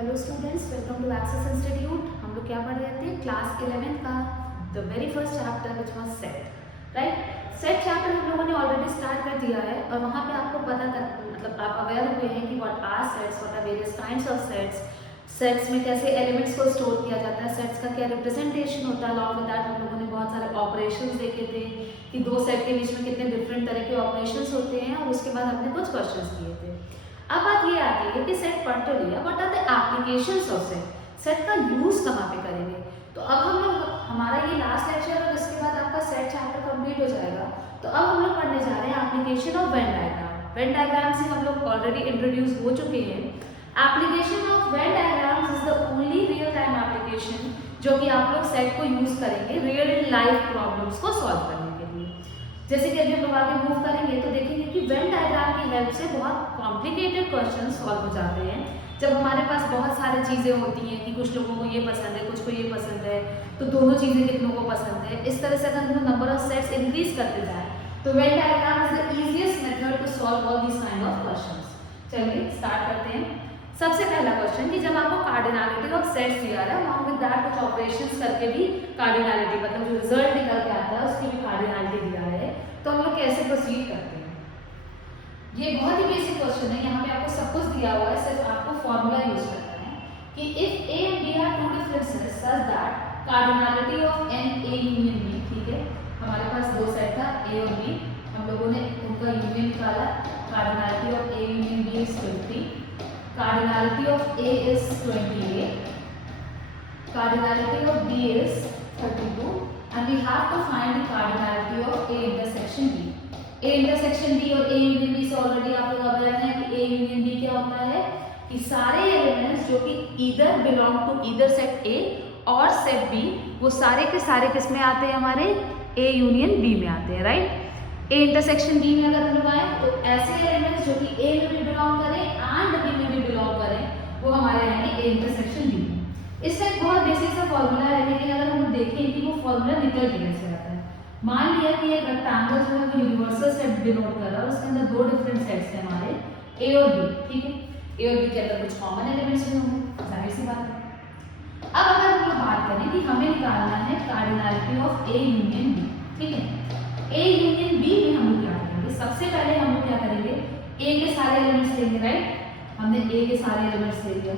Hello students, welcome to access institute. हम लोग क्या पढ़ रहे थे? क्लास 11 का the very first chapter which was set, right. Set chapter हम लोगों ने ऑलरेडी स्टार्ट कर दिया है और वहाँ पे आपको पता कर मतलब आप अवेयर हुए हैं कि what are sets, what are various kinds of sets, sets में कैसे एलिमेंट्स को स्टोर किया जाता है, सेट्स का क्या रिप्रेजेंटेशन होता है। अलॉन्ग विद दैट हम लोगों ने बहुत सारे ऑपरेशंस देखे थे कि दो सेट के बीच में कितने डिफरेंट तरह के ऑपरेशंस होते हैं, और उसके बाद हमने कुछ क्वेश्चंस किए थे। अब बात ये आती है कि सेट पढ़ तो लिया, but are the applications of set, set का यूज कहाँ पे करेंगे। तो अब हम लोग, हमारा ये लास्ट लेक्चर और इसके बाद आपका सेट चैप्टर कंप्लीट हो जाएगा। तो अब हम लोग पढ़ने जा रहे हैं application of Venn diagram. Venn diagram से हम लोग ऑलरेडी इंट्रोड्यूस हो चुके हैं। Application of Venn diagrams is the only real time application जो कि आप लोग सेट को यूज करेंगे रियल लाइफ प्रॉब्लम्स को सॉल्व करने के लिए। जैसे कि अभी हम लोग आगे मूव करेंगे तो देखेंगे कि वेन डायग्राम की हेल्प से बहुत कॉम्प्लिकेटेड क्वेश्चन सॉल्व हो जाते हैं। जब हमारे पास बहुत सारी चीज़ें होती हैं कि कुछ लोगों को ये पसंद है, कुछ को ये पसंद है, तो दोनों चीज़ें कितनों को पसंद है, इस तरह से अगर हम नंबर ऑफ सेट्स इंक्रीज करते जाए तो Venn diagram is the easiest method to solve all this kind of questions. चलिए स्टार्ट करते हैं। सबसे पहला क्वेश्चन कि जब आपको कार्डिनैलिटी ऑफ सेट्स दिया है, अलॉन्ग विद दैट कुछ ऑपरेशंस करके भी कार्डिनैलिटी मतलब जो रिजल्ट निकल के आता है उसकी भी कार्डिनैलिटी दिया है, तो हम लोग कैसे प्रोसीड करते हैं। ये बहुत ही बेसिक क्वेश्चन है, यहाँ पे आपको सब कुछ दिया हुआ है, सिर्फ आपको फॉर्मूला यूज करना है कि if A and B are two differences such that cardinality of n A union B, ठीक है, हमारे पास दो सेट था ए और बी, हम लोगों ने उनका यूनियन निकाला, cardinality of A union B is 20, cardinality of A is 28, cardinality of B is 32, and we have to find the cardinality of A intersection B. A intersection B और A union B से already आप लोग aware हैं कि A union B क्या होता है कि सारे एलिमेंट्स जो कि either belong to either set A और set B, वो सारे के सारे किस में आते हैं, हमारे A union B में आते हैं, राइट। A intersection B में अगर हम लोग आए तो ऐसे एलिमेंट्स जो कि A में भी बिलोंग करें एंड B में भी बिलोंग करें वो हमारे आएंगे A intersection B। इसका एक बहुत बेसिक सा फॉर्मूला है, लेकिन अगर हम देखें कि वो फॉर्मूला निकल कैसे आता है। मान लिया कि एक रेक्टेंगल जो है वो यूनिवर्सल सेट डिनोट कर रहा है, उसके अंदर दो डिफरेंट सेट्स हैं हमारे ए और बी, ठीक है। ए और बी के अंदर कुछ कॉमन एलिमेंट्स भी होंगे, जाहिर सी बात है। अब अगर हम लोग बात करें कि हमें निकालना है cardinality of A union B, ठीक है। ए यूनियन बी में हम लोग क्या करेंगे, सबसे पहले हम लोग क्या करेंगे, ए के सारे एलिमेंट्स लेंगे, राइट। हमने ए के सारे एलिमेंट्स ले लिया,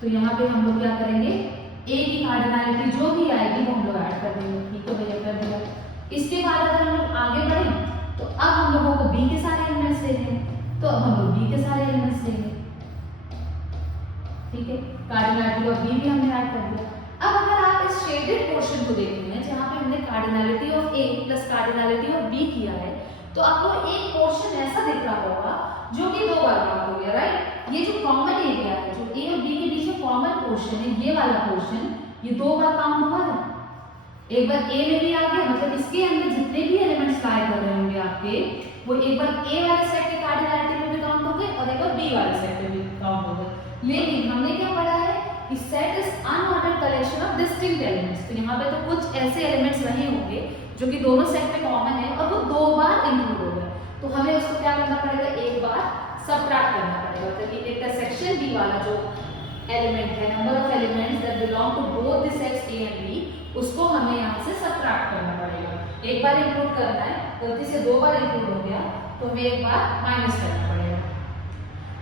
तो यहाँ पे हम लोग क्या करेंगे, ए की कार्डिनैलिटी जो भी आएगी वो हम लोग ऐड कर देंगे, ठीक है भैया, कर दिया। इसके बाद अगर हम लोग आगे बढ़े तो अब हम लोगों को बी के सारे एलिमेंट्स लेने हैं, तो अब हम लोग बी के सारे एलिमेंट्स लेंगे, ठीक है। कार्डिनैलिटी ऑफ बी भी हमने ऐड कर दिया। अब अगर आप इस शेडेड पोर्शन को देखते हैं जहाँ पे हमने cardinality of A plus cardinality of B किया है, तो आपको एक पोर्शन ऐसा दिख रहा होगा जो कि दो बार काउंट हो गया, राइट। ये जो कॉमन एरिया है, जो ए और बी के बीच में कॉमन पोर्शन है, ये वाला पोर्शन, ये दो बार काउंट हुआ है। एक बार ए में भी आ गया, मतलब इसके अंदर जितने भी एलिमेंट्स लाई कर रहे होंगे आपके, वो एक बार ए वाले सेट के कार्डिनैलिटी में भी काउंट हो गए और एक बार बी वाले सेट में भी काउंट हो गए। लेकिन हमने क्या पढ़ा है कि set is unordered collection of distinct elements, तो यहाँ पे तो कुछ ऐसे एलिमेंट्स रहे होंगे जो कि दोनों सेट में कॉमन है और वो दो बार इंक्लूड हो गए, तो हमें उसको क्या करना पड़ेगा, एक बार सबट्रैक्ट करना पड़ेगा, क्योंकि इंटरसेक्शन बी वाला जो एलिमेंट है, number of elements that belong to both the sets A and B, उसको हमें यहाँ से सबट्रैक्ट करना पड़ेगा। एक बार इंक्लूड करना है, गलती से दो बार इंक्लूड हो गया तो हमें एक बार माइनस करना पड़ेगा।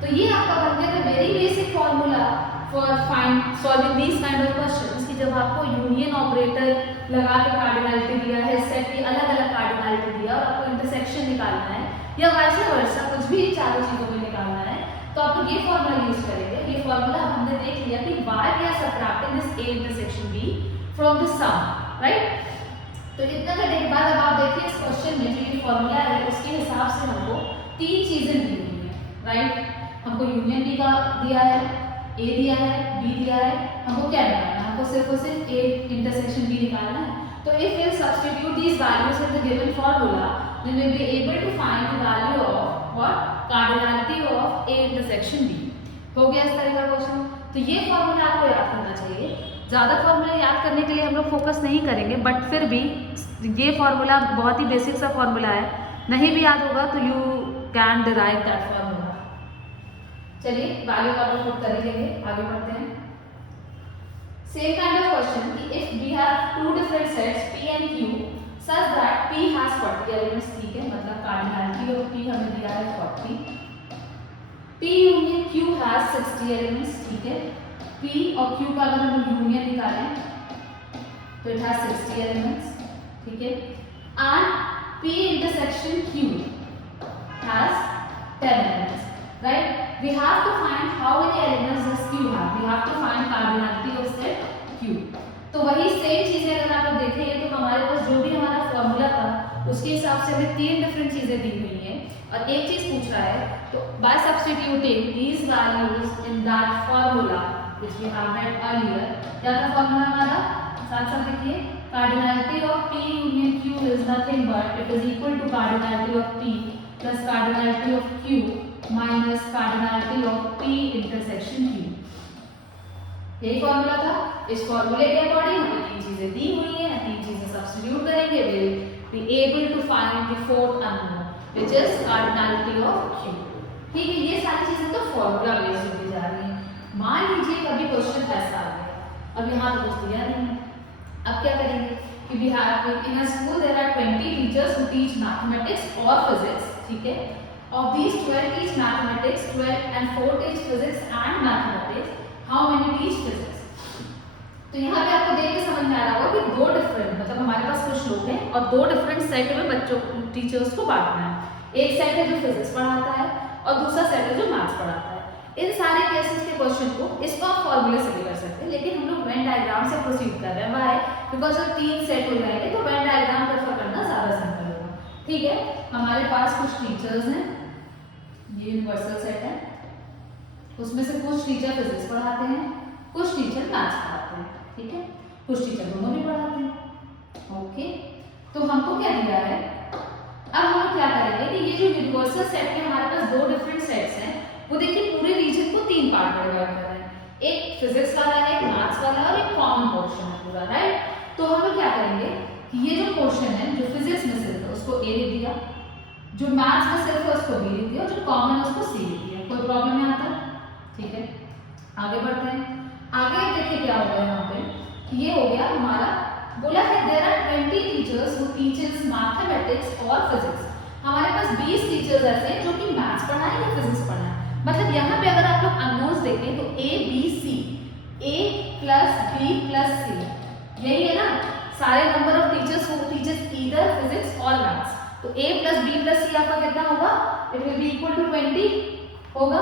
तो ये आपका बन गया था very basic formula for find solving these kind of questions, कि जब आपको यूनियन ऑपरेटर लगा के कार्डिनैलिटी दिया है, सेट की अलग अलग कार्डिनैलिटी दिया और आपको इंटरसेक्शन निकालना है या वाइस वर्सा कुछ भी चारों चीजों में निकालना है, तो आप लोग ये फॉर्मूला यूज करेंगे। ये फॉर्मूला हमने देख लिया कि why we are subtracting this A intersection B from the sum, right. तो इतना करने के बाद अब आप देखिए इस क्वेश्चन में जो ये फॉर्मूला है उसके हिसाब से हमको तीन चीजें दी हुई है, राइट। हमको यूनियन बी का दिया है, ए दिया है, बी दिया है, हमको क्या निकालना है, हमको सिर्फ और सिर्फ ए इंटरसेक्शन बी निकालना है। तो if we substitute these values in the given formula, then we will be able to find the value of what cardinality of A intersection B। हो गया इस तरह का क्वेश्चन। तो ये फॉर्मूला आपको याद करना चाहिए। ज़्यादा फॉर्मूला याद करने के लिए हम लोग फोकस नहीं करेंगे, बट फिर भी ये फॉर्मूला बहुत ही बेसिक सा फॉर्मूला है, नहीं भी याद होगा तो you can derive that formula. चलिए वैल्यू का आप पुट कर ही लेंगे, आगे बढ़ते हैं। सेम काइंड ऑफ क्वेश्चन कि if we have two different sets P and Q such that P has 40 elements, ठीक है, मतलब कार्डिनैलिटी ऑफ P हमें दिया है 40, P union Q has 60 elements, ठीक है, P और Q का अगर हम यूनियन निकालें तो इट हैज 60 एलिमेंट्स, ठीक है, and P intersection Q has 10 elements, right? We have to find how many elements does Q have. We have to find cardinality of set Q. तो वही सेम चीजें अगर आप लोग देखेंगे तो हमारे पास जो भी हमारा फॉर्मूला था उसके हिसाब से हमें 3 डिफरेंट चीजें दी हुई हैं और एक चीज पूछ रहा है, तो bye substituting these values in that formula which we have read earlier, क्या था फॉर्मूला हमारा, साथ साथ देखिए, cardinality of P union Q is nothing but it is equal to cardinality of P plus cardinality of Q minus cardinality of P intersection Q. यही formula था। इस फॉर्मूले के अकॉर्डिंग हमें 3 चीजें दी हुई हैं, 3 चीजें सब्स्टिट्यूट करेंगे, will be able to find the fourth unknown which is cardinality of Q। ठीक है, ये सारी चीजें तो फॉर्मूला बेस्ड होती जा रही हैं। मान लीजिए कभी क्वेश्चन ऐसा आ गया, अब यहाँ तो कुछ दिया नहीं है, अब क्या करेंगे कि we have in a school there are 20 teachers who teach mathematics or physics, ठीक है, of these 12 teach mathematics, 12 and 4 teach physics and mathematics, how many teach physics? तो यहाँ पे आपको देख के समझ में आ रहा होगा कि 2 डिफरेंट, मतलब हमारे पास कुछ लोग हैं और 2 डिफरेंट सेट में बच्चों टीचर्स को बांटना है। एक सेट है जो फिजिक्स पढ़ाता है और दूसरा सेट है जो मैथ्स पढ़ाता है। इन सारे केसेस के क्वेश्चन को इसको आप फॉर्मूले से भी कर सकते हैं, लेकिन हम लोग वेन डायग्राम से प्रोसीड कर रहे हैं। व्हाई? बिकॉज जब 3 सेट हो जाएंगे तो वेन डायग्राम प्रेफर करना ज्यादा सिंपल होगा। ठीक है, हमारे पास कुछ टीचर्स हैं, ये यूनिवर्सल सेट है, उसमें से कुछ टीचर फिजिक्स पढ़ाते हैं, कुछ टीचर मैथ्स पढ़ाते हैं, ठीक है, कुछ टीचर दोनों भी पढ़ाते हैं। ओके, तो हमको क्या दिया है, अब हम क्या करेंगे कि ये जो यूनिवर्सल सेट में हमारे पास 2 डिफरेंट सेट्स हैं, वो देखिए पूरे रीजन को 3 पार्ट में डिवाइड कर रहे हैं, एक फिजिक्स वाला है, एक मैथ्स वाला है और एक कॉमन पोर्शन है पूरा, राइट। तो हम क्या करेंगे कि ये जो पोर्शन है जो फिजिक्स में सिर्फ है उसको ए लिख दिया, जो मैथ्स में सिर्फ है उसको बी लिख दिया, जो कॉमन है उसको सी लिख दिया। कोई प्रॉब्लम नहीं आता, ठीक है। आगे बढ़ते हैं, आगे देखिए क्या होगा यहाँ पे, ये हो गया हमारा, बोला है there are 20 teachers who teaches mathematics और फिजिक्स। हमारे पास 20 टीचर्स ऐसे हैं जो कि मैथ्स पढ़ाएं या फिजिक्स पढ़ाएं। मतलब यहाँ पे अगर आप लोग अननोन्स देखें तो A B C, A plus B plus C, यही है ना, सारे number of teachers who teaches either physics और मैथ्स। तो A plus B plus C आपका कितना होगा, it will be equal to 20 होगा।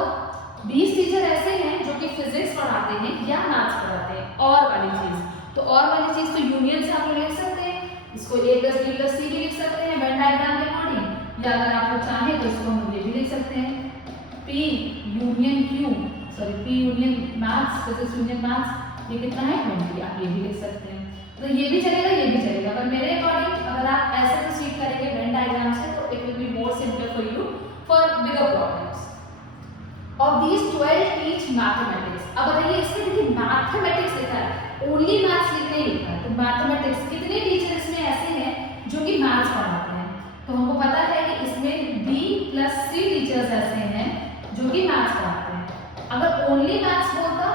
20 टीचर ऐसे हैं जो कि फिजिक्स पढ़ाते हैं या मैथ्स पढ़ाते हैं। और वाली चीज, तो और वाली चीज तो यूनियन से आप लोग लिख सकते हैं, इसको A plus B plus C भी लिख सकते हैं वेन डायग्राम के अकॉर्डिंग, या अगर आप लोग चाहें तो इसको हम ये भी लिख सकते हैं P union Q, sorry P union maths, physics union maths, ये कितना है 20, आप ये भी लिख सकते हैं। तो ये भी चलेगा, ये भी चलेगा, पर मेरे अकॉर्डिंग अगर आप ऐसे प्रोसीड करेंगे वेन डायग्राम से तो it will be more simple for you for bigger problems. और these 12 teach mathematics। अब बताइए इसमें देखिए मैथमेटिक्स लिखा है, ओनली मैथ्स लिखने ही लिखा है, तो मैथमेटिक्स कितने टीचर इसमें ऐसे हैं जो कि मैथ्स पढ़ाते हैं। तो हमको पता है कि इसमें B प्लस C टीचर्स ऐसे हैं जो कि मैथ्स पढ़ाते हैं। अगर ओनली मैथ्स बोलता,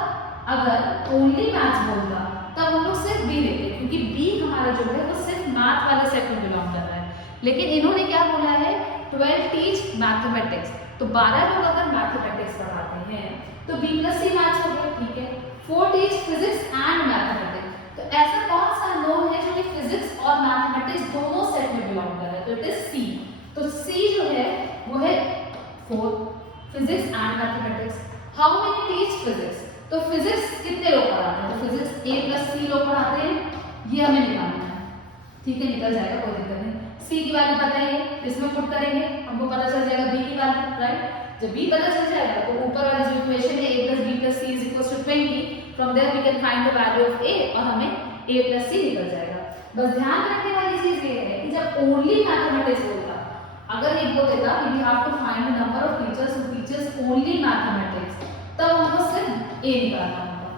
अगर ओनली मैथ्स बोलता तब हम लोग सिर्फ B लेते, क्योंकि B हमारा जो है वो सिर्फ मैथ वाले सेट में बिलोंग कर रहा है। लेकिन इन्होंने क्या बोला है, 12 टीच मैथमेटिक्स, तो 12 लोग अगर मैथमेटिक्स पढ़ाते हैं तो B प्लस C मैथ्स हो गया, ठीक है। 4 टीच फिजिक्स एंड मैथमेटिक्स, तो ऐसा कौन सा नोन है जो कि फिजिक्स और मैथमेटिक्स दोनों सेट में बिलोंग कर रहा है, तो इट इज C। तो C जो है वो है 4 physics and mathematics. How many teach physics, तो फिजिक्स कितने लोग पढ़ाते हैं, तो फिजिक्स A प्लस C लोग पढ़ाते हैं, ये हमें निकालना है, ठीक है, निकल जाएगा, कोई दिक्कत नहीं। C की वैल्यू पता है, इसमें पुट करेंगे, हमको पता चल जाएगा B की वैल्यू, राइट। जब B पता चल जाएगा तो ऊपर वाली जो इक्वेशन है A plus B plus C is equal to 20, from there we can find the value of A और हमें A प्लस C निकल जाएगा। बस ध्यान रखने वाली चीज ये है कि जब ओनली मैथमेटिक्स बोलता, अगर ये बोलेगा कि we have to find the number of teachers who teaches only mathematics, तब हमको सिर्फ A निकालना होगा।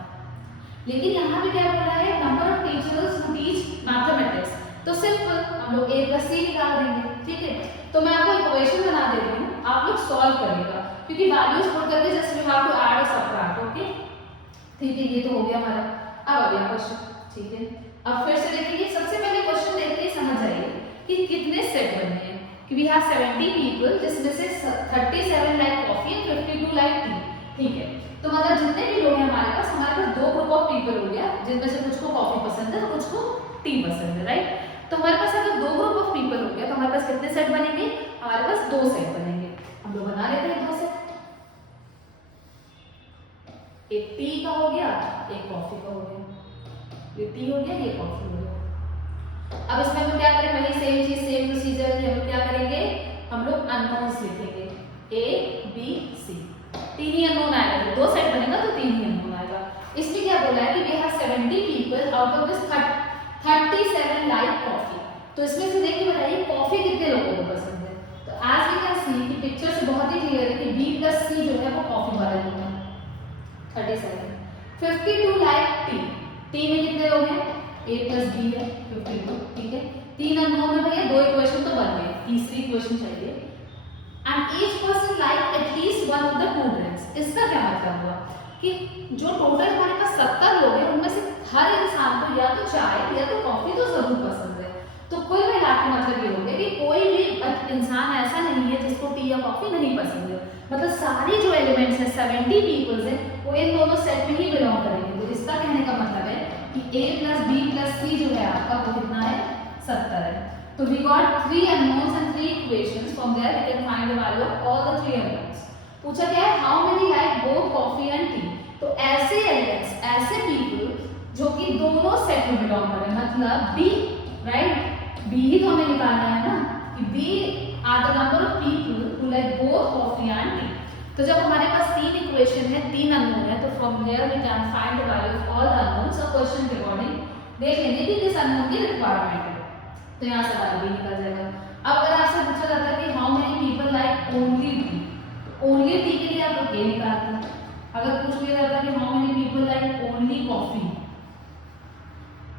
लेकिन यहाँ पे क्या बोला है, number of teachers who teach mathematics, तो सिंपल हम लोग A प्लस C निकाल देंगे, ठीक है। तो मैं आपको इक्वेशन बना देती हूँ, आप लोग सॉल्व करिएगा, क्योंकि वैल्यूज पुट करके just we have to add और सबट्रैक्ट। ओके ठीक है, ये तो हो गया हमारा। अब अगला क्वेश्चन, ठीक है, अब फिर से देखेंगे। सबसे पहले क्वेश्चन देखते ही समझ आइए कि कितने सेट बनने हैं। कि वी हैव 70 पीपल जिसमें से 37 like coffee and 52 like T. ठीक है, तो मतलब जितने भी लोग हैं हमारे पास दो ग्रुप ऑफ पीपल हो गया, जिनमें से कुछ को कॉफी पसंद है, कुछ को टी पसंद है, राइट। तो हमारे पास अगर दो ग्रुप ऑफ पीपल हो गया तो हमारे पास कितने सेट बनेंगे? हमारे पास 2 सेट बनेंगे। हम लोग बना लेते हैं 2 सेट। एक टी का हो गया, एक कॉफी का हो गया। ये टी हो गया, ये कॉफी हो गया। अब इसमें हम क्या करें? वही सेम चीज, सेम प्रोसीजर कि हम लोग क्या करेंगे? हम लोग अननोन्स लिखेंगे, A B C. 3 he unknown आएगा, 2 सेट बनेगा तो 3 ही अननोन आएगा। इसमें क्या बोला है कि we have 70 people out of this 37 like coffee. तो इसमें से देखिए बताइए कॉफी कितने लोगों को पसंद है? तो एज वी कैन सी कि पिक्चर से बहुत ही क्लियर है कि बी प्लस सी जो है वो कॉफी वाला लोग है 37। 52 लाइक टी। टी में कितने लोग हैं? ए प्लस बी है 52। ठीक है, 3 अननोन है भैया, 2 इक्वेशन तो बन गए, तीसरी इक्वेशन चाहिए। And each person like at least one of the 2 drinks. इसका क्या मतलब हुआ कि जो टोटल हमारे पास 70 लोग हैं उनमें से हर इंसान को या तो चाय या तो कॉफी तो जरूर पसंद है। तो कुल मिला के मतलब ये हो गया कि कोई भी इंसान ऐसा नहीं है जिसको टी या कॉफी नहीं पसंद है। मतलब सारी जो एलिमेंट्स हैं 70 पीपल्स हैं वो इन दोनों सेट में ही बिलोंग करेंगे। तो इसका कहने का मतलब है कि a plus B plus C जो है आपका वो कितना है? 70 है। तो we got 3 unknowns and 3 equations. From there we can find the value of all the 3 unknowns. पूछा गया है how many like both coffee and tea. तो ऐसे एलिमेंट्स, ऐसे पीपल जो कि दोनों सेट में बिलोंग करें, मतलब बी, राइट, बी ही तो हमें निकालना है ना कि B are the number of people who like both coffee and tea. तो जब हमारे पास 3 इक्वेशन है, 3 अननोन है, तो from here we can find the value of all the unknowns. और क्वेश्चन के अकॉर्डिंग देख लेंगे कि किस अननोन की रिक्वायरमेंट है, तो यहाँ से वैल्यू भी निकल जाएगा। अब अगर आपसे पूछा जाता है कि how many people like only T, तो ओनली टी के लिए आप लोग ये निकालते हैं। अगर पूछ लिया जाता है कि how many people like only coffee,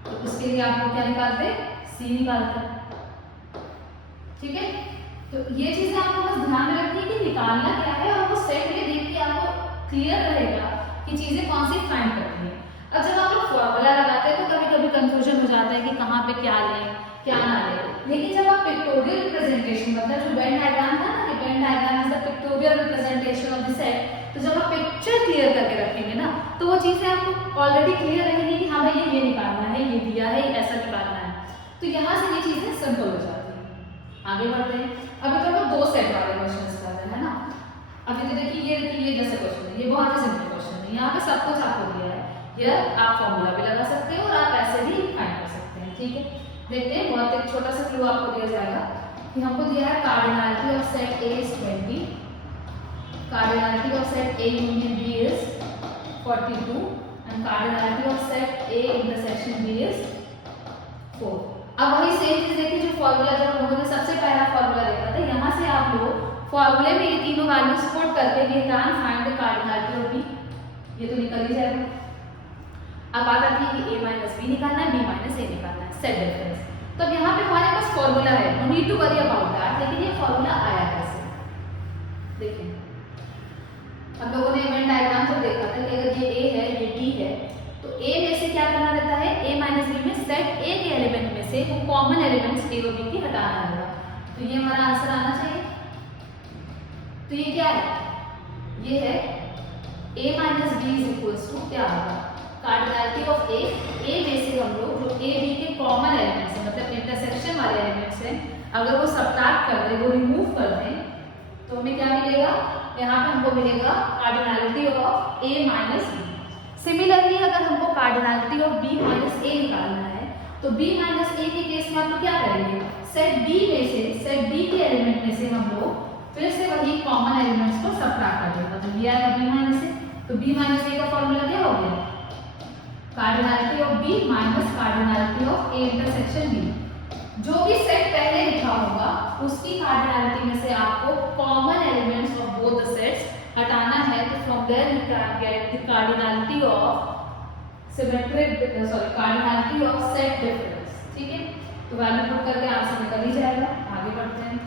तो उसके लिए आप लोग क्या निकालते हैं? सी निकालते हैं। ठीक है, तो ये चीजें आपको बस ध्यान में रखनी है कि निकालना क्या है, और वो सेट में देख के आपको क्लियर रहेगा कि चीजें कौन सी फाइंड करनी है। अब जब आप लोग फॉर्मूला लगाते हैं तो कभी कभी कंफ्यूजन हो जाता है कि कहाँ पे क्या लें क्या ना लें। लेकिन जब आप पिक्टोरियल रिप्रेजेंटेशन, मतलब जो वेन डायग्राम था ना कि when diagram is the pictorial representation of the set, तो जब आप पिक्चर क्लियर करके रखेंगे ना तो वो चीजें आपको ऑलरेडी क्लियर रहेंगी कि हाँ भाई ये निकालना है, ये दिया है, ऐसा निकालना है। तो यहाँ से ये चीजें सिंपल हो जाती है। आगे बढ़ते हैं। अभी तो हम 2 सेट वाले क्वेश्चन कर रहे हैं ना। अभी तो देखिए ये जैसे क्वेश्चन है, ये बहुत ही सिंपल क्वेश्चन है। यहाँ पे सब कुछ आपको दिया है, ये आप फॉर्मूला भी लगा सकते हैं और आप ऐसे भी फाइंड कर सकते हैं। ठीक है, देखते हैं। बहुत एक छोटा सा क्लू आपको दिया जाएगा कि हमको दिया है cardinality of set A is 20, cardinality of set A union B is 42 and cardinality of set A intersection B is 4। अब वही सेम चीज देखिए जो फॉर्मूला जब हम लोगों ने सबसे पहला फॉर्मूला देखा था, यहाँ से आप लोग फॉर्मूले में ये तीनों वैल्यूज पुट करके we can find the cardinality of B। ये तो निकल ही जाएगा। अब बात आती है कि a माइनस बी निकालना है, b माइनस ए निकालना है, सेट डिफरेंस। तो अब यहाँ पे हमारे पास फॉर्मूला है, no need to worry about that. लेकिन ये फॉर्मूला आया कैसे? देखिए हम लोगों ने वेन डायग्राम जब देखा था कि अगर ये a है ये b है, तो a में से क्या करना रहता है? a माइनस बी में सेट a के एलिमेंट में से वो कॉमन एलिमेंट्स a और b की हटाना रहेगा। तो ये हमारा आंसर आना चाहिए। तो ये क्या है? ये है a minus B is equals to क्या होगा? कार्डिनलिटी ऑफ a में से हम लोग जो a b के कॉमन एलिमेंट्स हैं, मतलब इंटरसेक्शन वाले एलिमेंट्स हैं, अगर वो सबट्रैक्ट कर दें, वो रिमूव कर दें, तो हमें क्या मिलेगा? यहाँ पे हमको मिलेगा cardinality of a minus B. Similarly अगर हमको cardinality of b minus a निकालना है तो b माइनस a के केस में हम क्या करेंगे? सेट b में से, सेट b के एलिमेंट में से हम लोग फिर से वही कॉमन एलिमेंट्स को सबट्रैक्ट कर देगा। तो ये आएगा b माइनस a। तो b माइनस a का फॉर्मूला क्या हो गया? Cardinality of b minus cardinality of a intersection b। जो भी सेट पहले लिखा होगा उसकी कार्डिनलिटी में से आपको common elements of both the sets हटाना है। तो from there you can get the cardinality of cardinality of set difference. ठीक है, तो वैल्यू पुट करके आंसर निकल ही जाएगा। आगे बढ़ते हैं।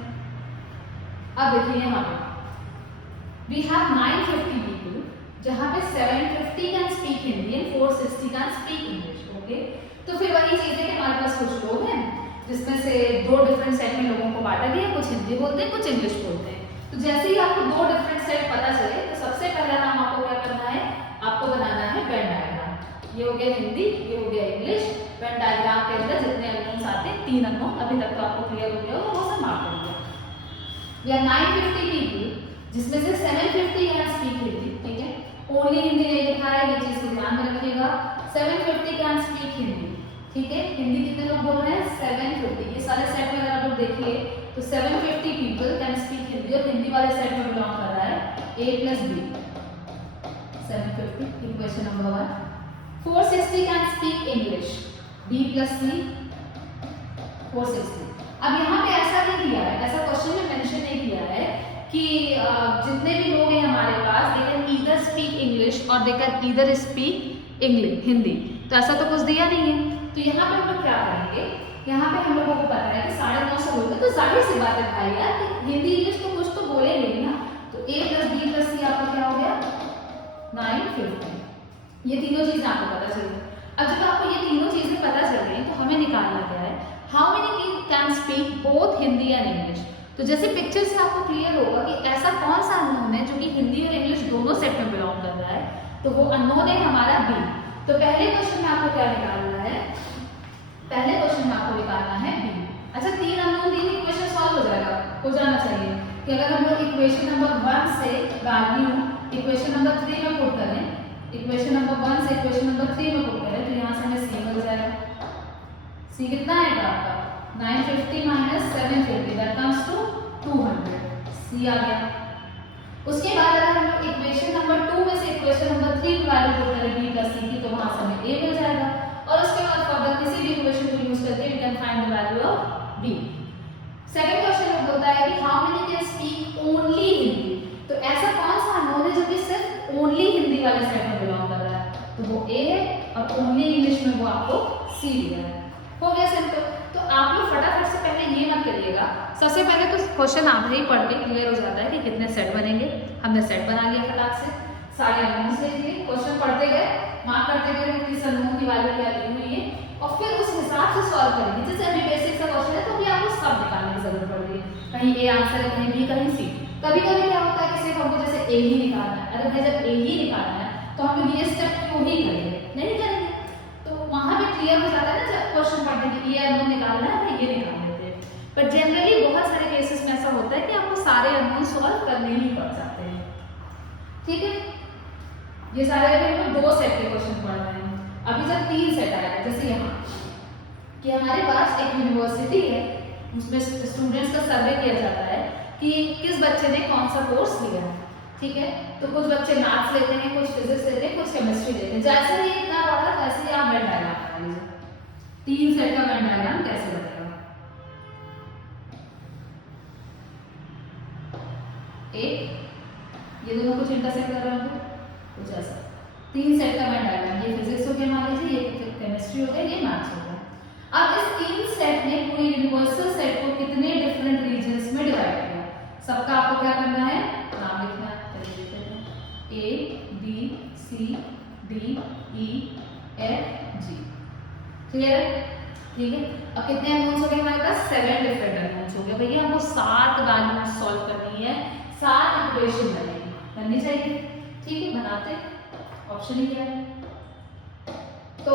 अब देखिए यहाँ पे वी हैव 950 पीपल, जहाँ पे 750 can speak Hindi and 460 can speak English. Okay, तो फिर वही चीज़ है कि हमारे पास कुछ लोग हैं जिसमें से दो डिफरेंट सेट में लोगों को बांटा गया, कुछ हिंदी बोलते हैं, कुछ इंग्लिश बोलते हैं। तो जैसे ही आपको दो डिफरेंट सेट पता चले तो सबसे पहला काम आपको क्या करना है, आपको बनाना है वेन डायग्राम। ये हो गया हिंदी, ये हो गया इंग्लिश। वेन डायग्राम के अंदर जितने अननोन्स आते हैं, 3 अननोन, अभी तक तो आपको क्लियर हो गया होगा, वो सब मार्क कर दिया। वी आर 950 पीपल, जिसमें से 750 कैन स्पीक हिंदी, ठीक है, ओनली हिंदी नहीं लिखा है, ये चीज को ध्यान में रखिएगा। 750 कैन स्पीक हिंदी, ठीक है, हिंदी कितने लोग बोल रहे हैं, 750। ये सारे सेट में अगर आप लोग देखिए तो 750 पीपल कैन स्पीक हिंदी, और हिंदी वाले सेट में बिलोंग कर रहा है A plus B, 750, equation number 1। 460 can speak English, B plus C, 460। अब यहाँ पे ऐसा नहीं किया है, ऐसा क्वेश्चन में मेंशन नहीं किया है कि जितने भी लोग हैं हमारे पास, they can either speak English और they can either speak English, Hindi, तो ऐसा तो कुछ दिया नहीं है। तो यहाँ पे हम लोग क्या करेंगे, यहाँ पे हम लोगों को पता है कि 950 लोग हैं, तो जाहिर सी बात है भाई यार कि हिंदी इंग्लिश तो कुछ तो बोलेंगे ही ना। तो A plus B plus C आपका क्या हो गया, 950। ये तीनों चीजें आपको पता चली। अब जब आपको ये तीनों चीजें पता चल गई तो हमें निकालना क्या है, how many can speak both Hindi and English. तो जैसे पिक्चर से आपको क्लियर होगा कि ऐसा कौन सा अननोन है जो कि हिंदी और इंग्लिश दोनों सेट में बिलोंग कर रहा है, तो वो अननोन है हमारा B। तो पहले क्वेश्चन में आपको क्या निकालना है, पहले क्वेश्चन में आपको निकालना है B। अच्छा, 3 अननोन, 3 इक्वेशन सॉल्व हो जाएगा, हो जाना चाहिए कि अगर हम लोग इक्वेशन नंबर 1 से वैल्यू इक्वेशन नंबर 3 में पुट करें, इक्वेशन नंबर 1 से इक्वेशन नंबर 3 में पुट करें, तो यहाँ से हमें C मिल जाएगा। C कितना आएगा आपका, 950 minus 750, that comes to 200, C आ गया। उसके बाद अगर हम लोग इक्वेशन नंबर 2 में से इक्वेशन नंबर 3 की वैल्यू पुट करें B प्लस C की, तो वहाँ से हमें A मिल जाएगा। और उसके बाद फर्दर किसी भी इक्वेशन को यूज करके we can find the value of B। Second question में बोलता है कि how many can speak only Hindi. तो ऐसा कौन सा अननोन है जो कि सिर्फ ओनली हिंदी वाले सेट में बिलोंग कर रहा है, तो वो A है, और ओनली इंग्लिश में वो आपको C दिया है। हो गया सिंपल। तो आप लोग फटाफट से पहले ये मत करिएगा, सबसे पहले तो क्वेश्चन आधा ही पढ़ के क्लियर हो जाता है कि कितने सेट बनेंगे। हमने सेट बना लिया फटाक से, सारे अननोन्स लिख लिए, क्वेश्चन पढ़ते गए, मार्क करते गए कि किस अननोन की वैल्यू क्या ली हुई है, और फिर उस हिसाब से सॉल्व करेंगे। जैसे अभी बेसिक सा क्वेश्चन है तो भी आपको सब निकालने की जरूरत पड़ रही है, कहीं A आंसर है, कहीं B, कहीं C। कभी कभी क्या होता है कि सिर्फ हमको जैसे A ही निकालना है, अरे भाई जब A ही निकालना है तो हम ये स्टेप क्यों ही करेंगे, नहीं करेंगे। तो वहां पे क्लियर हो जाता है ना जब क्वेश्चन पढ़ते हैं कि ये अननोन निकालना है, तो ये निकाल लेते हैं। पर जनरली बहुत सारे केसेस में ऐसा होता है कि आपको सारे अननोन सॉल्व करने ही पड़ जाते हैं, ठीक है। ये सारे अभी हम लोग 2 सेट के क्वेश्चन पढ़ रहे हैं, अभी जब 3 सेट आएगा, जैसे यहाँ कि हमारे पास एक यूनिवर्सिटी है, उसमें स्टूडेंट्स का सर्वे किया जाता है कि किस बच्चे ने कौन सा कोर्स लिया है, ठीक है। तो कुछ बच्चे मैथ्स लेते हैं, कुछ फिजिक्स लेते हैं, कुछ केमिस्ट्री लेते हैं। जैसे ही इतना बड़ा, वैसे ही आप वेन डायग्राम बना लीजिए। 3 सेट का वेन डायग्राम कैसे बनेगा, एक ये दोनों कुछ इंटरसेक्ट कर रहे होंगे, कुछ ऐसा। 3 सेट का वेन डायग्राम, ये फिजिक्स हो गया मान लीजिए, ये केमिस्ट्री हो गया, ये मैथ्स हो गया। अब इस 3 सेट ने पूरे यूनिवर्सल सेट को कितने डिफरेंट रीजन्स में डिवाइड किया, सबका आपको क्या करना है, नाम लिखना है। A, B, C, D, E, F, G, clear है, ठीक है। अब कितने अननोन्स हो गए हमारे पास, 7 डिफरेंट अननोन्स हो गए। भैया हमको 7 वैल्यूज सॉल्व करनी है, 7 इक्वेशन बननी चाहिए, ठीक है। बनाते, ऑप्शन ही क्या है, तो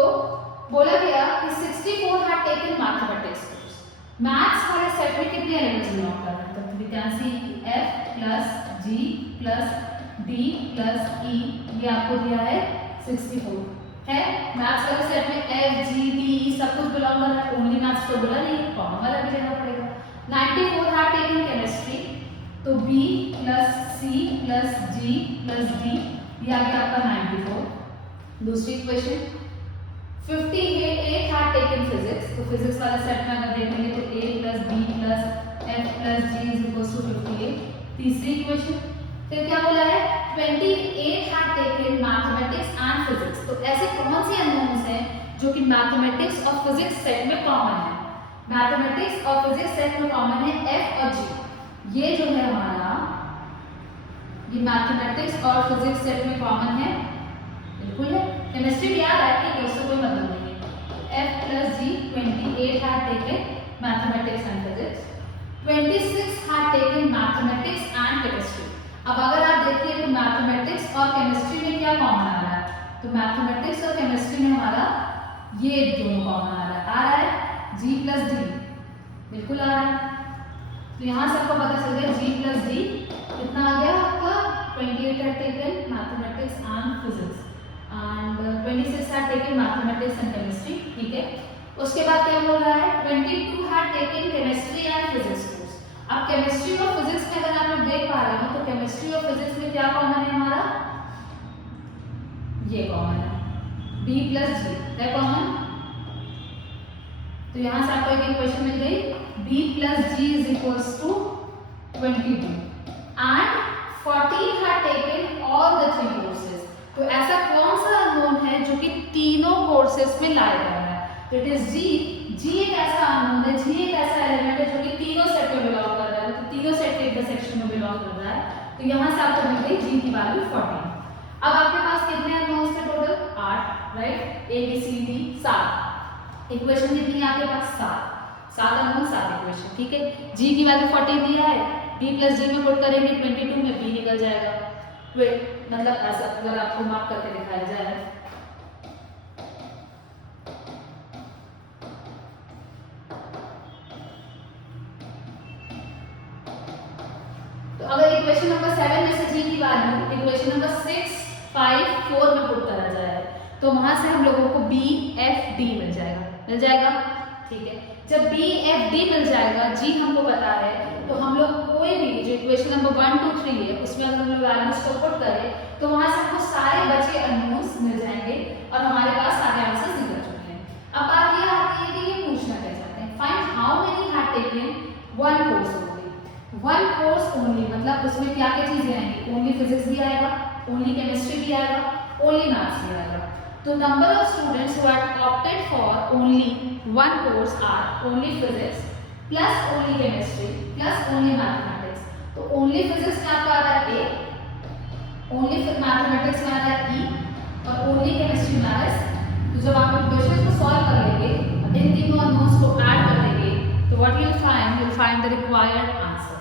बोला गया कि 64 had taken mathematics course। Maths वाले सेट में कितने एलिमेंट्स बिलोंग कर रहे हैं, तो we can see F plus G plus D plus E, ये आपको दिया है 64 है। मैथ्स वाले सेट में F, G, D, E सब कुछ बिलोंग कर रहा है, ओनली मैथ्स तो बोला नहीं, कॉमन वाला भी लेना पड़ेगा। 94 had taken chemistry, तो B plus C plus G plus D, ये आ गया आपका 94। दूसरी इक्वेशन 58 had taken physics, तो फिजिक्स वाले सेट में अगर देखेंगे तो A plus B plus F plus G is equal to 58। तीसरी इक्वेशन फिर क्या बोला है, 28 had taken mathematics and physics, तो ऐसे कौन से अननोन्स हैं जो कि मैथमेटिक्स और फिजिक्स सेट में कॉमन है, मैथमेटिक्स और फिजिक्स सेट में कॉमन है F और G। ये जो है हमारा ये मैथमेटिक्स और फिजिक्स सेट में कॉमन है, बिल्कुल है। केमिस्ट्री भी याद है, ठीक है, उससे कोई मतलब नहीं है। F plus G 28 had taken mathematics and physics, 26 had taken mathematics and chemistry। अब अगर आप देखिए तो मैथमेटिक्स और केमिस्ट्री में क्या कॉमन आ रहा है, तो मैथमेटिक्स और केमिस्ट्री में हमारा ये दोनों कॉमन आ रहा है G plus D, बिल्कुल आ रहा है। तो यहाँ से आपको पता चल गया G plus D कितना आ गया आपका, 28 had taken mathematics and physics and 26 had taken mathematics and chemistry, ठीक है। उसके बाद क्या बोल रहा है, 22 had taken chemistry and physics course। अब केमिस्ट्री और फिजिक्स में अगर आप लोग देख पा रहे हो तो केमिस्ट्री और फिजिक्स में क्या कॉमन है हमारा, ये कॉमन है B plus G, क्या कॉमन। तो यहाँ से आपको एक इक्वेशन मिल गई, B plus G is equals to 22 and 14 had taken all the 3 courses। तो ऐसा कौन सा अननोन है जो कि तीनों कोर्सेज में लाया जा रहा है, तो इट इज G एक ऐसा अननोन है, G एक ऐसा एलिमेंट है जो कि तीनों सेट में बिलोंग कर रहा है, तो तीनों सेट के इंटरसेक्शन में बिलोंग कर रहा है। तो यहाँ से आपको मिल गई G की वैल्यू 14। अब आपके पास कितने अननोन्स थे total, 8, right, A B C D 7, equation कितनी है आपके पास, 7 अननोन 7 इक्वेशन, ठीक है। G की वैल्यू 14 दिया है, B plus G में पुट करेंगे 22 में B निकल जाएगा, मतलब ऐसा अगर आपको मार्क करके दिखाया जाए तो अगर इक्वेशन नंबर 7 में से G की वैल्यू इक्वेशन नंबर 6, 5, 4 में पुट करा जाए तो वहां से हम लोगों को B F D मिल जाएगा, ठीक है। जब B F D मिल जाएगा, G हमको पता है, तो हम लोग कोई भी जो इक्वेशन नंबर 1, 2, 3 है उसमें अगर हम लोग वैल्यूज को पुट करें तो वहां से हमको सारे बचे अननोन्स मिल जाएंगे और हमारे पास सारे आंसर्स निकल चुके हैं। अब बात ये आती है कि ये पूछना क्या चाहते हैं, find how many had taken one course only, one course only, मतलब उसमें क्या क्या चीजें आएंगी, ओनली फिजिक्स भी आएगा, ओनली केमिस्ट्री भी आएगा, ओनली मैथ्स भी आएगा। तो number of students who had opted for only one course or only physics plus only chemistry plus only mathematics. तो ओनली फिजिक्स में आपका आ रहा है A, ओनली मैथमेटिक्स में आ रहा है E और ओनली केमिस्ट्री में आ रहा है। तो जब आप इक्वेशंस को सॉल्व कर लेंगे, इन तीनों अननोन्स को ऐड कर देंगे, तो what you will find the required answer,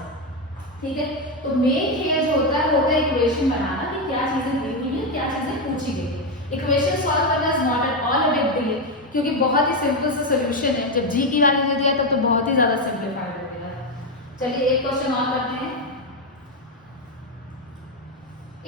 ठीक है। तो मेन खेल जो होता है वो होता है इक्वेशन बनाना, कि क्या चीजें दी हुई है, क्या चीजें पूछी गई है। इक्वेशन सॉल्व करना is not at all a big deal, क्योंकि बहुत ही सिंपल सा सॉल्यूशन है। जब G की वैल्यू दे दिया तब तो बहुत ही ज्यादा सिंपलीफाइड हो गया। चलिए एक क्वेश्चन और करते हैं।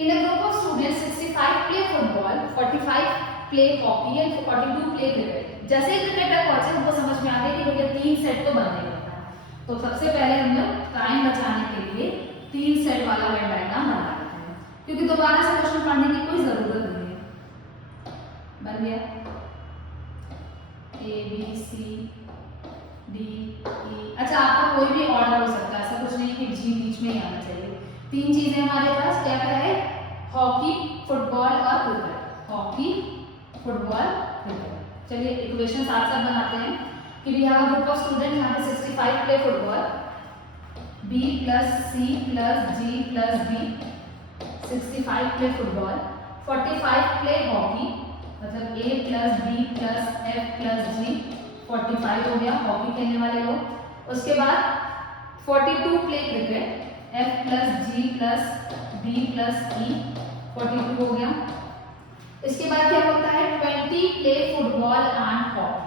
In a group of students 65 play football, 45 play hockey and 42 play cricket। जैसे ही क्रिकेट तक पहुंचे हमको समझ में आ गया कि भैया 3 सेट तो बनने होता है। तो सबसे पहले हम लोग टाइम बचाने के लिए 3 सेट वाला वेन डायग्राम बना लेते हैं, क्योंकि दोबारा से क्वेश्चन पढ़ने की कोई जरूरत नहीं है। बन गया A B C D E। अच्छा, आपका कोई भी ऑर्डर हो सकता है, ऐसा कुछ नहीं कि G बीच में ही आना चाहिए। 3 चीजें हमारे पास क्या क्या है, हॉकी, फुटबॉल और क्रिकेट, हॉकी, फुटबॉल, क्रिकेट। चलिए इक्वेशन साथ साथ बनाते हैं कि we have a group of student, यहाँ पे 65 play football, B plus C plus G plus D, 65 play football, 45 play hockey, मतलब A plus B plus F plus G, 45 हो गया हॉकी खेलने वाले लोग। उसके बाद 42 play cricket, F plus G plus B plus E, 42 हो गया। इसके बाद क्या होता है, 20 प्ले फुटबॉल एंड हॉकी।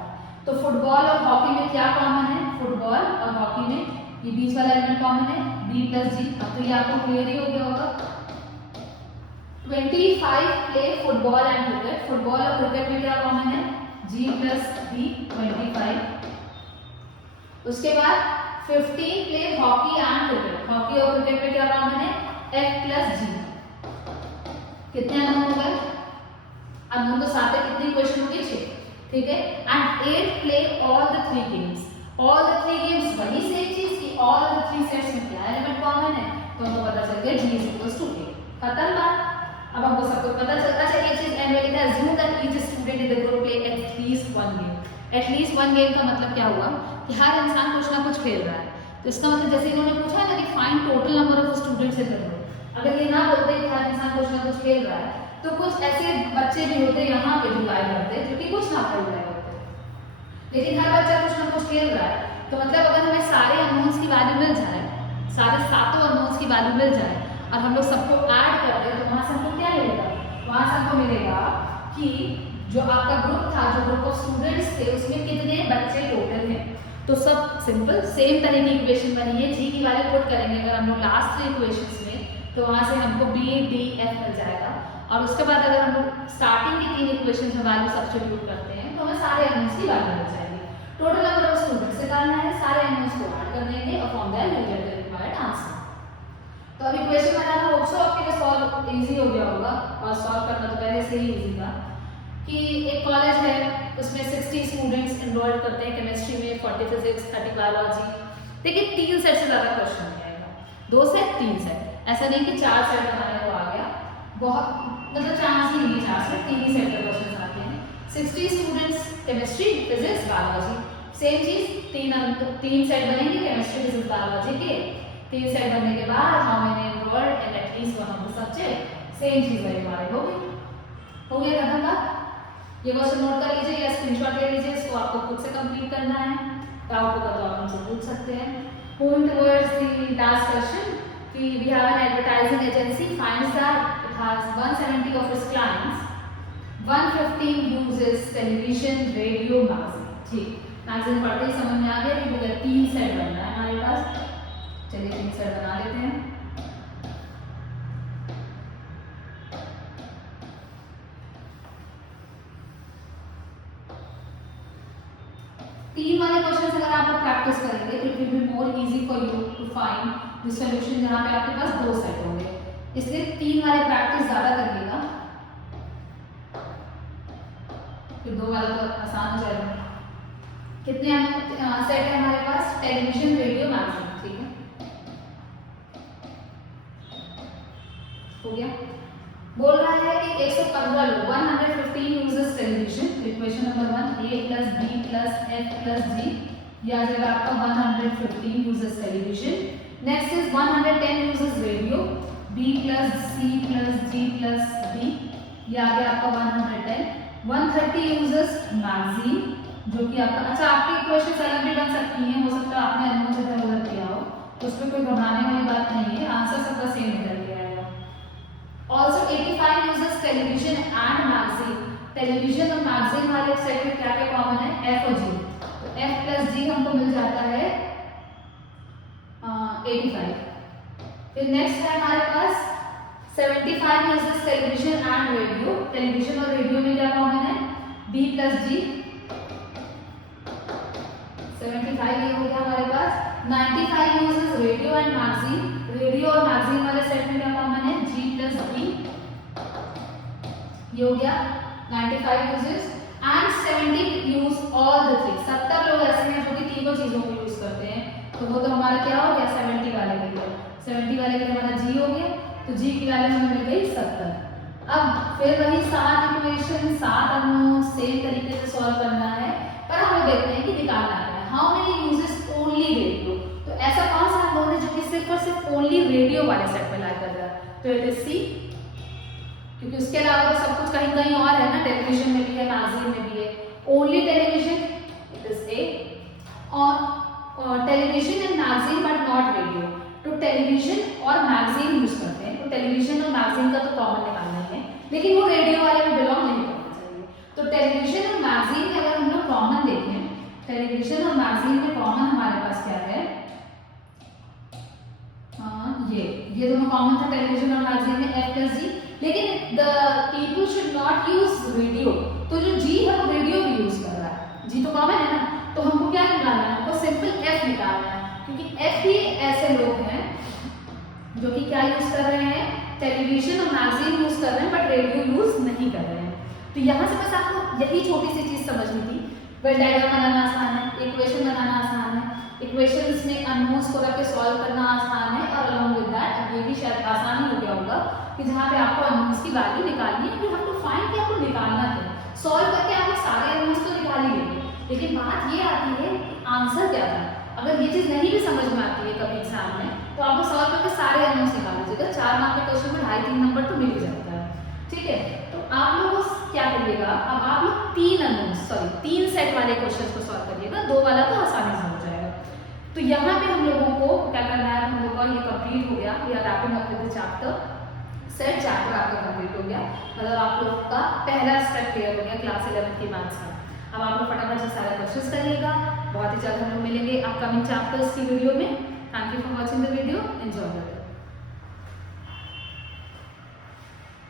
तो फुटबॉल और हॉकी में क्या कॉमन है, फुटबॉल और हॉकी में ये बीच वाला एलिमेंट कॉमन है, B plus G। अब तो ये आपको क्लियर ही हो गया होगा। 25 play football and cricket, football और क्रिकेट में क्या कॉमन है, G plus B, 25। उसके बाद 15 play hockey and cricket, hockey और क्रिकेट में क्या कॉमन है, F plus G। कितने अननोन हो गए, अननोन तो साथ में कितनी क्वेश्चन हो गई, 6, ठीक है। And 8 play all the 3 games, all the 3 games वही सेम चीज की, ऑल द 3 सेट्स में क्या एलिमेंट कॉमन है, तो हमको पता चल गया G इक्वल्स टू A। खत्म बात। अब हमको सब कुछ पता चलता है। ये चीज एंड लिखा है, assume that each student in the group play at least one game। at least one game का मतलब क्या हुआ कि हर इंसान कुछ ना कुछ खेल रहा है। तो इसका मतलब जैसे इन्होंने पूछा ना कि find total number of students in the group, अगर ये ना बोलते कि हर इंसान कुछ ना कुछ खेल रहा है, तो कुछ ऐसे बच्चे भी होते यहाँ पे जुगाड़ करते जो कि कुछ ना खेल रहे होते, लेकिन हर बच्चा कुछ ना कुछ खेल रहा है। तो मतलब अगर हमें सारे अननोन्स की वैल्यू मिल जाए, सारे सातों अननोन्स की वैल्यू मिल जाए और हम लोग सबको ऐड कर दें, तो वहाँ से हमको क्या मिलेगा? वहाँ से हमको मिलेगा कि जो आपका ग्रुप था, जो ग्रुप ऑफ स्टूडेंट्स थे, उसमें कितने बच्चे टोटल हैं। तो सब सिंपल सेम तरह की इक्वेशन बनी है। जी की वैल्यू पुट करेंगे अगर हम लोग लास्ट 3 इक्वेशंस में, तो वहाँ से हमको बी डी एफ मिल जाएगा। और उसके बाद अगर हम लोग स्टार्टिंग की 3 इक्वेशन में वैल्यू सब्स्टिट्यूट करते हैं, तो हमें सारे अननोन्स की वैल्यू मिल जाएगी। टोटल नंबर ऑफ स्टूडेंट्स निकालना है, सारे अननोन्स को ऐड कर देंगे और from there will get the required answer. तो अब इक्वेशन बनाना होप्सो आपके लिए सॉल्व इजी हो गया होगा, और सॉल्व करना तो पहले से ही इजी था। कि एक कॉलेज है, उसमें 60 स्टूडेंट्स एनरोल करते हैं केमिस्ट्री में, 40 फिजिक्स, 30 बायोलॉजी। देखिए 3 सेट से ज़्यादा क्वेश्चन नहीं आएगा, 2 सेट 3 सेट, ऐसा नहीं कि 4 सेट बनाने को आ गया, बहुत मतलब चांस ही नहीं, 4 सेट 3 ही सेट के क्वेश्चन आते हैं। 60 students chemistry, physics, biology, same चीज़ 3 सेट बनेंगे केमिस्ट्री, फिजिक्स, बायोलॉजी के। 3 सेट बनने के बाद how many enrolled in at least one of the subject, same चीज़ वही हमारी हो गई। हो गया खत्म का। ये क्वेश्चन नोट कर लीजिए या स्क्रीनशॉट ले लीजिए, इसको आपको खुद से कंप्लीट करना है। डाउट होगा तो आप हमसे पूछ सकते हैं। Moving towards the last question, कि we have an advertising agency finds that it has 170 of its clients, 115 uses television, radio, magazine. ठीक, मैगजीन पढ़ते ही समझ में आ गया कि अगर 3 सेट बनना है हमारे पास। चलिए 3 सेट बना लेते हैं। तीन वाले क्वेश्चन अगर आप प्रैक्टिस करेंगे तो it will be more easy for you to find the solution, जहां पे आपके पास 2 सेट होंगे। इसलिए 3 वाले प्रैक्टिस ज्यादा करिएगा, फिर 2 वाला तो आसान हो जाएगा। कितने सेट है हमारे पास? Television, radio, magazine. ठीक है, हो गया। बोल रहा है कि 115 लोग, 115 users television. Equation number 1 a plus b plus f plus g, ये आ जाएगा आपका 115 users television. Next is 110 users radio, b plus c plus g plus d, ये आ गया आपका 110। 130 यूजर्स मैगजीन, जो कि आपका, अच्छा आपकी इक्वेशन अलग भी बन सकती हैं, हो सकता है आपने अनुभव से इधर किया हो, तो उसमें कोई घबराने वाली बात नहीं है, आंसर सबका सेम निकल के आएगा। Also 85 uses television and magazine। Television और मैगजीन वाले सेट में क्या क्या कॉमन है? F और G। तो F प्लस G हमको मिल जाता है 85। फिर नेक्स्ट है हमारे पास 75 uses television and radio. Television और रेडियो में क्या कॉमन है? B प्लस G, 75 ये हो गया हमारे पास। 95 uses radio and magazine. Radio और मैगजीन वाले सेट में क्या कॉमन है? G प्लस B, ये हो गया 95 uses. And 70 use all the 3। 70 लोग ऐसे हैं जो कि तीनों चीजों को यूज करते हैं, तो वो तो हमारा क्या हो गया? 70 वाले के लिए। 70 वाले के लिए हमारा G हो गया, तो G की वैल्यू हमें मिल गई 70। अब फिर वही 7 इक्वेशन, 7 अननोन, सेम तरीके से सॉल्व करना है, पर हम देखते हैं कि निकालना है how many uses only radio. तो ऐसा कौन सा अननोन है जो कि सिर्फ और सिर्फ ओनली रेडियो वाले सेट में लाई कर रहा है? तो इट इज सी, क्योंकि उसके अलावा तो सब कुछ कहीं कहीं और है ना, टेलीविजन में भी है, मैगजीन में भी है। Only television, it is a, और television and magazine but not radio. तो टेलीविजन और मैगजीन यूज करते हैं, तो टेलीविजन और मैगजीन का तो कॉमन निकालना ही है, लेकिन वो रेडियो वाले में बिलोंग नहीं करना चाहिए। तो टेलीविजन और मैगजीन में अगर हम लोग कॉमन देखें, टेलीविजन और मैगजीन में कॉमन हमारे पास क्या है? ये दोनों कॉमन था टेलीविजन और मैगजीन में, F प्लस G। लेकिन the people should not use radio, तो जो G है वो रेडियो भी यूज कर रहा है, G तो कॉमन है ना, तो हमको क्या निकालना है? हमको सिंपल F निकालना है, क्योंकि F ही ऐसे लोग हैं जो कि क्या यूज कर रहे हैं? टेलीविजन और मैगजीन यूज कर रहे हैं बट रेडियो यूज नहीं कर रहे हैं। तो यहाँ से बस आपको यही छोटी सी चीज समझनी थी। वेन डायग्राम बनाना आसान है, इक्वेशन बनाना आसान है, इक्वेशंस में अननोन्स को रख के सॉल्व करना आसान है, और अलॉन्ग विद दैट ये भी शायद आसान ही हो गया होगा कि जहाँ पे आपको अननोन्स की वैल्यू निकालनी है, फिर आपको फाइंड कि आपको निकालना है। सॉल्व करके आपने सारे अननोन्स तो निकाल ही लेंगे, लेकिन बात ये आती है कि आंसर क्या था। अगर ये चीज़ नहीं भी समझ में आती है कभी एग्जाम में, तो आप वो सॉल्व करके सारे अननोन्स निकाल लीजिएगा। 4 मार्क के क्वेश्चन में 2.5-3 नंबर तो मिल ही जाता है, ठीक है। तो आप लोग क्या करिएगा, अब आप लोग 3 सेट वाले क्वेश्चन को सॉल्व करिएगा, 2 वाला तो आसानी से हो जाएगा। तो यहाँ पे हम लोगों को क्या करना है, हम लोगों का ये कंप्लीट हो गया, we are wrapping up with the chapter. Set chapter आपका कंप्लीट हो गया, मतलब आप लोग का पहला स्टेप क्लियर हो गया क्लास 11 की मैथ्स का। अब आप लोग फटाफट से सारे क्वेश्चंस करिएगा, बहुत ही जल्द हम लोग मिलेंगे अपकमिंग चैप्टर्स की वीडियो में। Thank you for watching the video, enjoy.